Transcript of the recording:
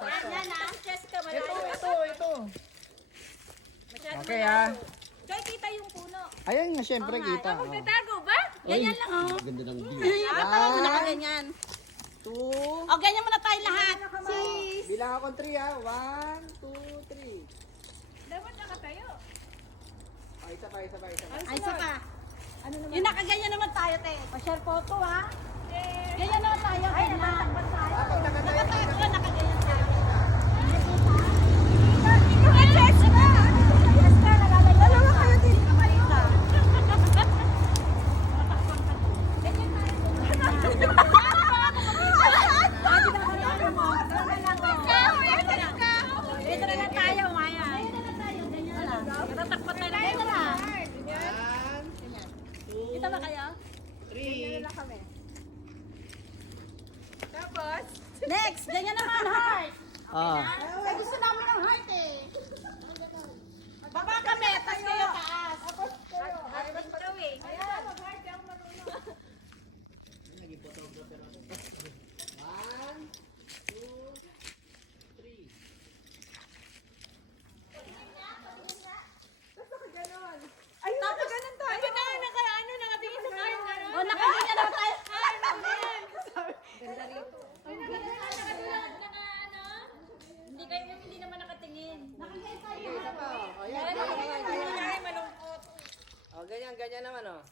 Yan ah. Chess ka malayo. Ito. Masyado Okay malayo. Kaya kita yung puno. Ayan nga, syempre kita. Ikaw magtatago ba? Ganyan lang oh. Ganda ng view. Tayo na ganyan. 2. O ganyan muna tayo lahat. Sis. Bilang akong 3 ha. 1, 2, 3. Dapat nakatayo. Isa pa. Ay, isa pa. Ano naman? Yung nakaganyan naman tayo, te. Pa-share photo, ha? Ganyan naman tayo. Ay, nakatakbat tayo. Nakatago, nakaganyan tayo. Ikaw ay Jess ka! Jess ka, nalalayo. Dalawa kayo din. Kamalita. Ganyan tayo. Dito na lang tayo, Maya. Dito na lang tayo. Ganyan na lang. Natatakbat tayo. Ganyan na lang. Kita ba kayo? 3. Tapos? Next! Ganyan naman, heart! Ah. Ay, gusto namin ng heart eh. Baba kami, tapos kayo taas. Tapos kayo. Heart din daw eh. Ayan, mag-heart ako marunong. Naging photographer ako. 1, 2, 3. Tapos ganun tayo. Tapos tayo nakatingin sa kayo. O, nakatingin na tayo. Ganda rito. Hindi naman nakatingin. Nakatingin tayo. Ayan. Ay, malungkot. Oh, ganyan naman oh.